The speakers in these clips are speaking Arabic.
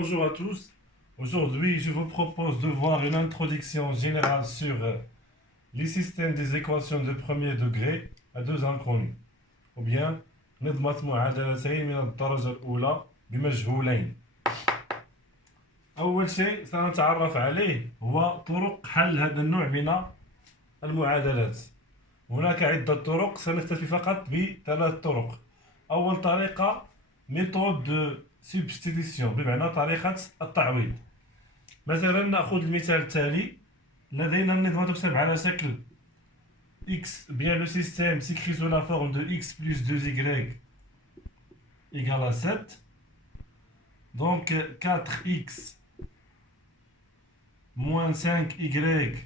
Bonjour à tous. Aujourd'hui, je vous propose de voir une introduction générale sur les systèmes des équations de premier degré à deux inconnus, ou bien نظمة معادلتين من الدرجة الأولى بمجهولين. أول شيء سنتعرف عليه هو طرق حل هذا النوع من المعادلات. هناك عدة طرق، سنكتفي فقط بثلاث طرق. أول طريقة méthode de substitution، بمعنى طريقة التعويض. مثلا نأخذ المثال التالي. لدينا النظمة تكتب على شكل x, bien le système s'écrit sous la forme de x plus 2y égale à 7. Donc 4x moins 5y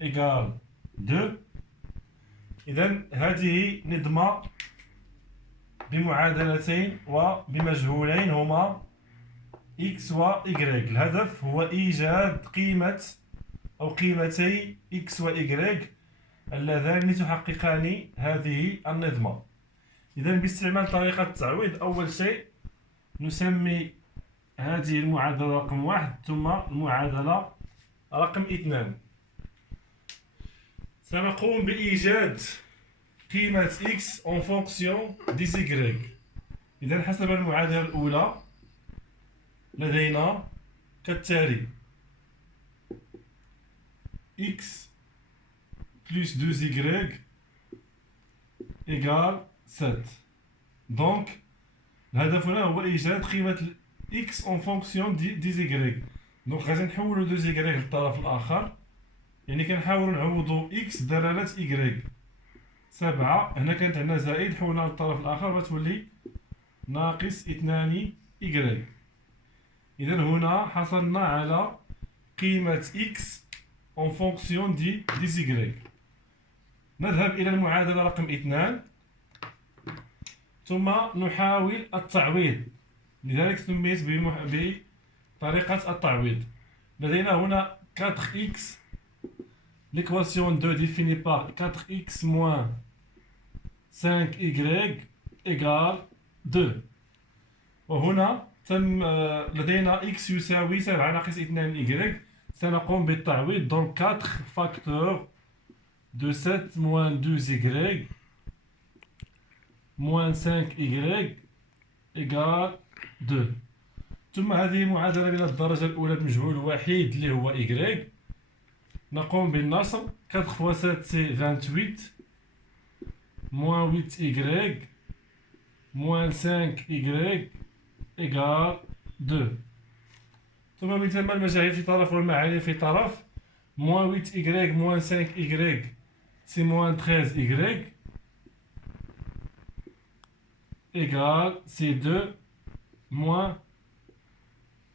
égale 2. إذن هذه نظمة بمعادلتين وبمجهولين هما x و y. الهدف هو إيجاد قيمة أو قيمتي x و y اللذان تحققان هذه النظمة. إذن باستعمال طريقة التعويض، أول شيء نسمي هذه المعادلة رقم 1 ثم المعادلة رقم 2. سنقوم بإيجاد قيمة x en fonction des y. إذن حسب المعادلة الأولى لدينا كالتالي: x plus 2y égale 7. Donc الهدف هنا هو إيجاد قيمة x en fonction des y. دونك غادي نحولو 2y للطرف الآخر، يعني كنحاولو نعوضو x بدلالة y. 7 هنا كانت عندنا زائد، حولناها للطرف الآخر بتولي ناقص 2y. إذن هنا حصلنا على قيمة x en fonction des y. نذهب إلى المعادلة رقم 2 ثم نحاول التعويض، لذلك سميت بطريقة التعويض. لدينا هنا 4x، l'équation 2 définie par 4x moins 5y égale 2. وهنا لدينا x يساوي 7 ناقص 2y. سنقوم بالتعويض. donc 4 facteurs de 7 moins 2y moins 5y égale 2. ثم هذه معادلة من الدرجة الأولى بمجهول وحيد اللي هو y. نقوم بالنصب. 4 fois 7 c'est 28 moins 8y moins 5y égale 2. ثم من ثم المجاهيل في طرف والمعادن في طرف. moins 8y moins 5y c'est moins 13y égale c2 moins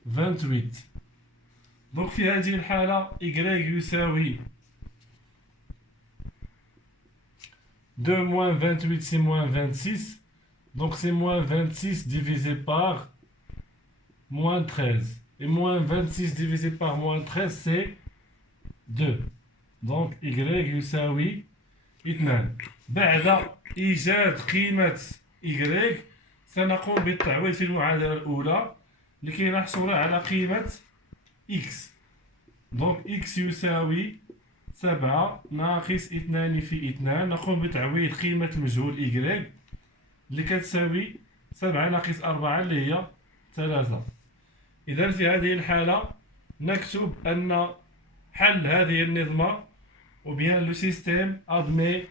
28. donc في هذه الحالة y يساوي 2 moins 28 c'est moins 26. donc c'est moins 26 divisé par moins 13. Et moins 26 divisé par moins 13 c'est 2. donc y يساوي 2. بعد إيجاد قيمة y سنقوم بالتعويض في المعادلة الأولى لكي نحصل على قيمة x. donc x يساوي 7 ناقص 2 في 2. نقوم بتعويض قيمة المجهول y اللي كتساوي 7 ناقص 4 اللي هي 3. إذن في هذه الحالة نكتب أن حل هذه النظمة ou bien le système admet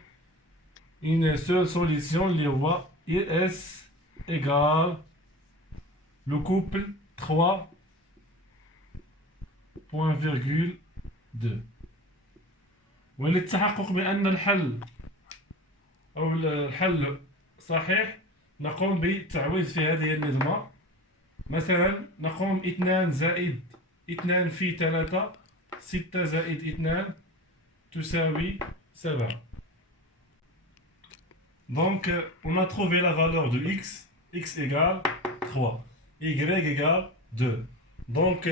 une seule solution اللي هو ES égale le couple 3.2. وللتحقق بأن الحل أو الحل صحيح نقوم بالتعويض في هذه النظمة. مثلا نقوم 2 زائد 2 في 3 6 زائد 2 تساوي 7. donc on a trouvé la valeur de x égale 3, y égale 2. donc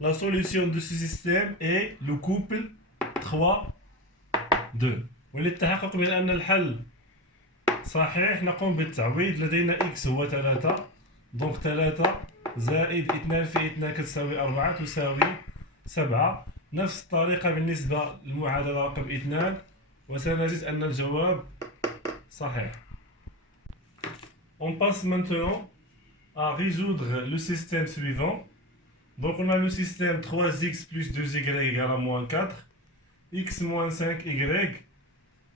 la solution de ce système est le couple 3 2. وللتحقق من أن الحل صحيح نقوم بالتعويض. لدينا x هو 3 donc 3 زائد 2 في 2 كتساوي 4 تساوي 7. نفس الطريقة بالنسبة للمعادلة رقم 2، وسنجد أن الجواب صحيح. On passe maintenant à résoudre le système suivant. Donc on a le système 3x plus 2y égale à moins 4, x moins 5y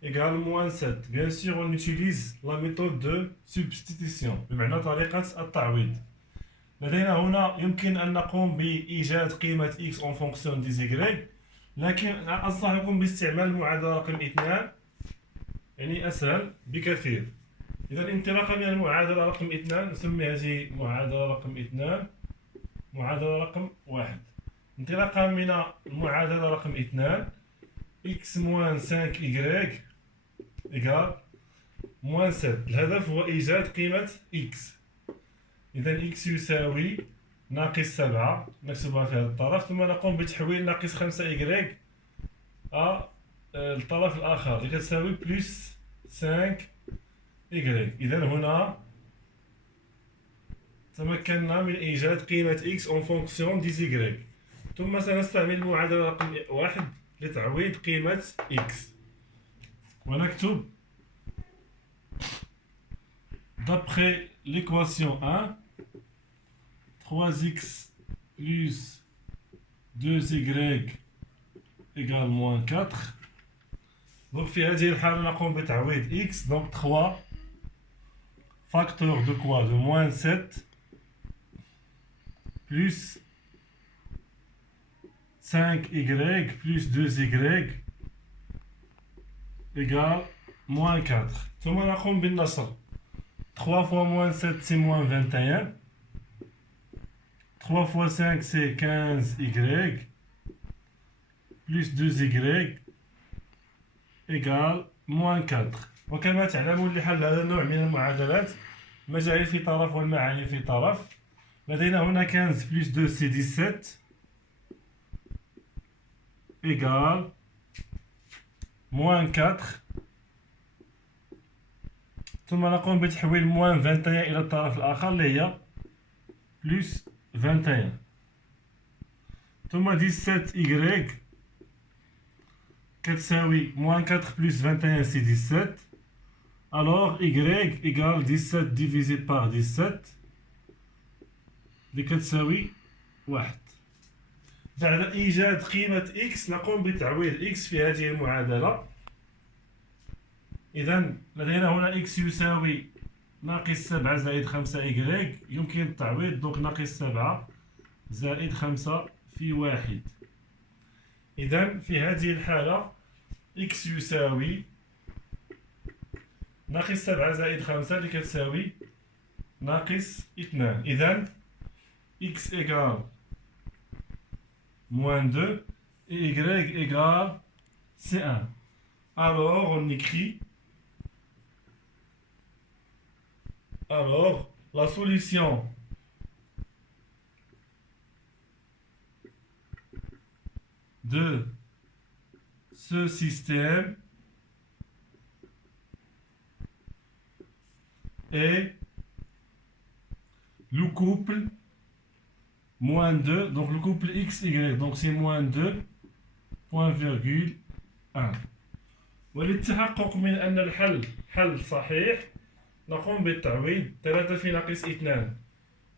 égale moins 7. Bien sûr, on utilise la méthode de substitution بمعنى طريقة التعويض. لدينا هنا يمكن أن نقوم بإيجاد قيمة x en fonction des y، لكن أنصحكم باستعمال المعادلة رقم 2، يعني أسهل بكثير. إذا انطلاقا من المعادلة رقم 2 نسمي هذه معادلة رقم 2 معادلة رقم 1. انطلاقا من المعادلة رقم 2 x moins 5y égale moins 7. الهدف هو إيجاد قيمة x. إذا x يساوي ناقص 7 نكتبها في هذا الطرف، ثم نقوم بتحويل ناقص 5y الطرف الآخر اللي كتساوي بلس 5y. إذا هنا تمكنا من إيجاد قيمة x en fonction des y. ثم سنستعمل المعادلة رقم 1 لتعويض قيمة x، ونكتب d'après l'équation 1 3x plus 2y égale moins 4. Donc في هذه الحالة نقوم بتعويض x. Donc 3 facteur de quoi? De moins 7 plus 5y plus 2y égale moins 4. ثم نقوم بالنصر. 3 fois moins 7 c'est moins 21. 3 fois 5 c'est 15y plus 2y égale moins 4. وكما تعلمون لحل هذا النوع من المعادلات المجاهيل في طرف والمعاني في طرف. لدينا هنا 15 plus 2 c'est 17 égale moins 4. ثم نقوم بتحويل moins 21 إلى الطرف الآخر اللي هي plus 21. ثم 17y كتساوي moins 4 plus 21 c'est 17. Alors y égale 17 divisé par 17 اللي كتساوي 1. بعد إيجاد قيمة x نقوم بتعويض x في هذه المعادلة. إذا لدينا هنا x يساوي ناقص 7 زائد 5y، يمكن التعويض. دونك ناقص 7 زائد 5 في 1. إذا في هذه الحالة x يساوي ناقص 7 زائد 5 اللي كتساوي ناقص 2. إذا x égale moins 2 et y égale C1. Alors on écrit la solution de ce système est le couple moins 2, donc le couple x, y, donc c'est moins 2, point virgule 1. وللتحقق من أن الحل حل صحيح نقوم بالتعويض. 3 في ناقص 2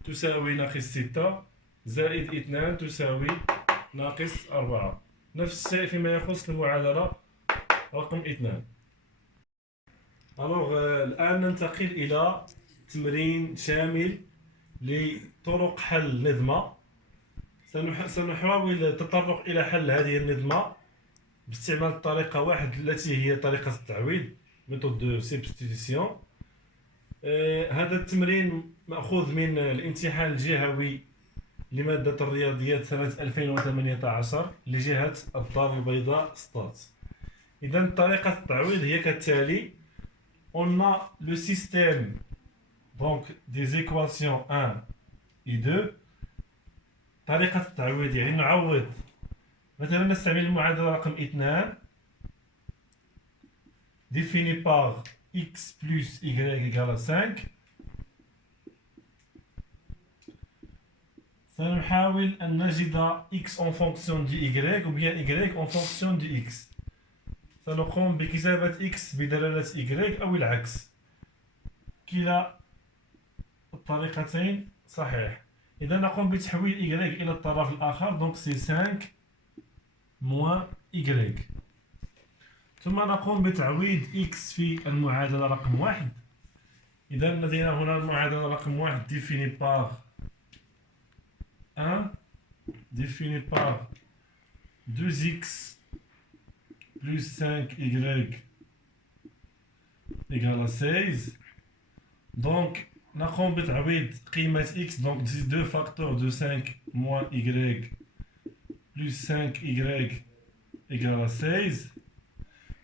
تساوي ناقص 6 زائد 2 تساوي ناقص 4. نفس الشيء فيما يخص المعادلة رقم 2. الآن ننتقل إلى تمرين شامل لطرق حل النظمة. سنحاول التطرق إلى حل هذه النظمة باستعمال الطريقة 1 التي هي طريقة التعويض méthode de substitution. هذا التمرين مأخوذ من الامتحان الجهوي لمادة الرياضيات سنة 2018 لجهة الدار البيضاء ستات. إذا طريقة التعويض هي كالتالي. On a le système donc des équations 1 et 2. طريقة التعويض يعني نعوض. مثلا نستعمل المعادلة رقم 2 définie par x plus y égale à 5. سنحاول أن نجد x en fonction de y ou bien y en fonction de x. سنقوم بكتابة x بدلالة y أو العكس. كلا الطريقتين صحيح. إذا نقوم بتحويل y إلى الطرف الآخر، donc c'est 5 moins y. ثم نقوم بتعويض x في المعادلة رقم 1. إذا لدينا هنا المعادلة رقم 1 définie par 1 définie par 2x plus 5y égale à 16. Donc, نقوم بتعويض قيمة x, donc 2 facteurs de 5 moins y plus 5y égale à 16.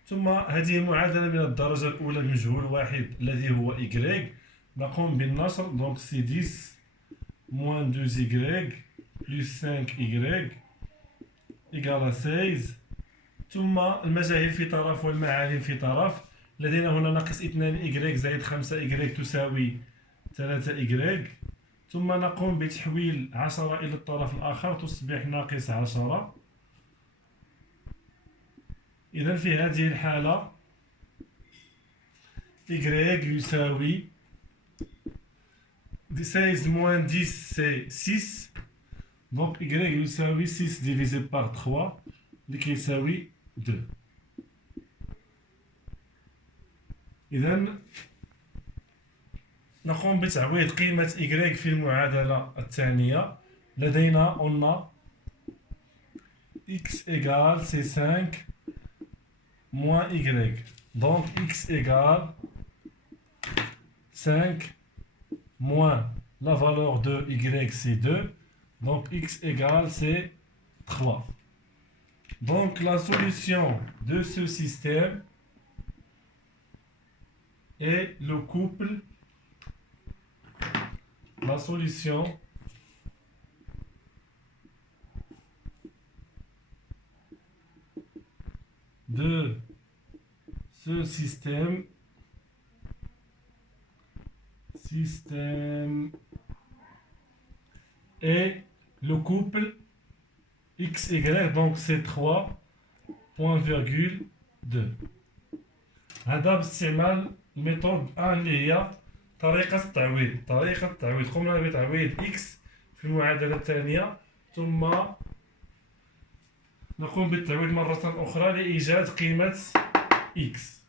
ثم هذه المعادلة من الدرجة الأولى بمجهول واحد الذي هو y. نقوم بالنشر، donc c'est 10 moins 2y plus 5y égale à 16. ثم المجاهيل في طرف والمعالم في طرف. لدينا هنا ناقص 2y زائد 5y تساوي 3y. ثم نقوم بتحويل 10 إلى الطرف الآخر تصبح ناقص 10. إذا في هذه الحالة y يساوي 16 moins 10 c'est 6. Donc y يساوي 6 divisé par 3 اللي يساوي 2. إذا نقوم بتعويض قيمة y في المعادلة الثانية. لدينا قلنا x égale c'est 5 moins y. Donc x égale 5 moins la valeur de y c'est 2. Donc x égale c'est 3. Donc la solution de ce système est le couple. La solution de ce système est le couple XY, donc c'est 3 point virgule 2. هذا باستعمال الميثود 1 اللي هي طريقة التعويض. قمنا بتعويض x في المعادلة الثانية، ثم نقوم بالتعويض مرة أخرى لإيجاد قيمة x.